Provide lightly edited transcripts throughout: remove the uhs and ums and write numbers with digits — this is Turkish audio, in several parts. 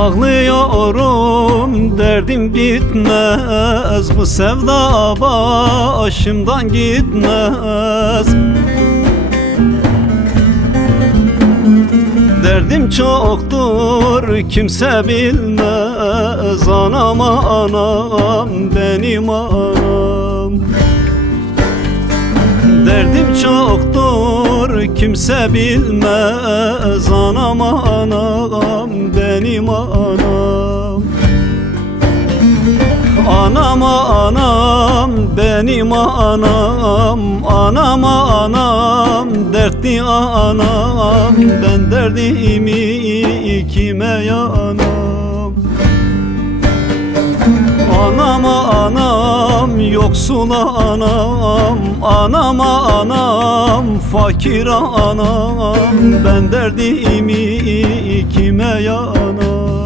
Ağlıyorum, derdim bitmez, bu sevda başımdan gitmez. Derdim çoktur, kimse bilmez. Anam anam, benim anam. Derdim çoktur, kimse bilmez. Anam anam, benim anam. Anam anam, benim anam. Anam anam, dertli anam. Ben derdimi kime yanam? Anam anam, yoksul anam. Anam anam, fakir anam. Ben derdimi kime yanam?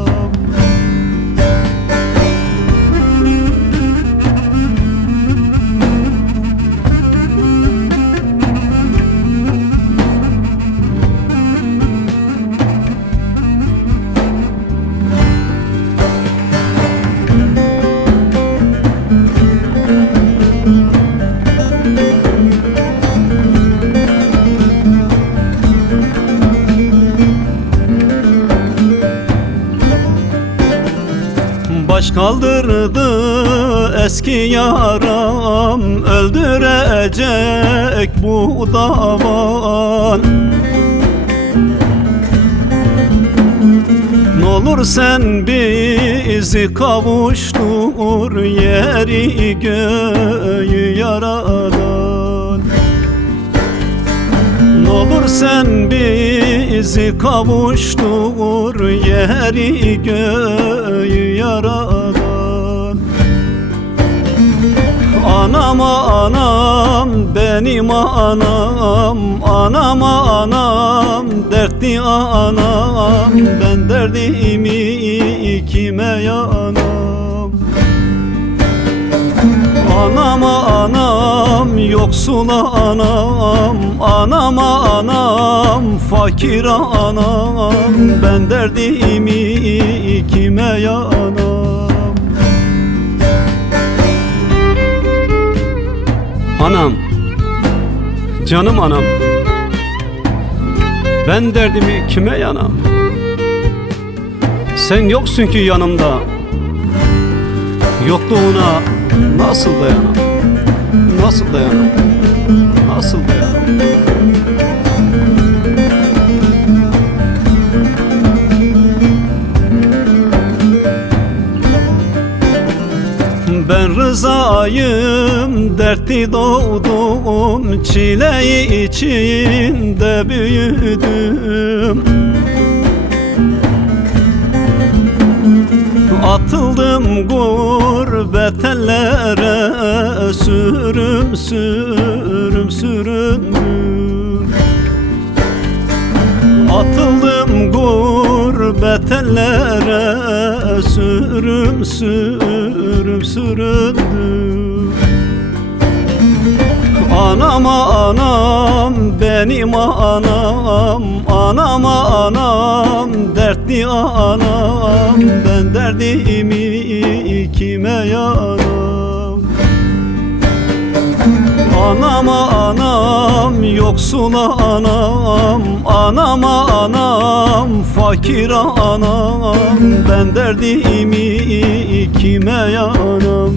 Baş kaldırdı eski yaram, öldürecek bu davan. N'olur sen bizi kavuştur, yeri göğü yaradan. N'olur sen bizi kavuştur, yeri göğü yaradan. Anam anam, benim anam. Anam anam, dertli anam. Ben derdimi kime yanam? Anam anam, yoksul anam. Anam anam, fakir anam. Ben derdimi kime yanam? Anam, canım anam. Ben derdimi kime yanam? Sen yoksun ki yanımda. Yokluğuna nasıl dayanam? Nasıl dayanam? Nasıl dayanam? Ben rızayım, dertli doğdum. Çile içinde büyüdüm. Atıldım gurbet ellere, sürüm sürüm süründüm. Atıldım gurbet ellere, sürüm sürüm süründüm. Anam anam, benim anam. Anam anam, dertli anam. Ben derdimi kime yanam? Anam anam, yoksul anam. Anam anam, fakir anam. Ben derdimi kime yanam?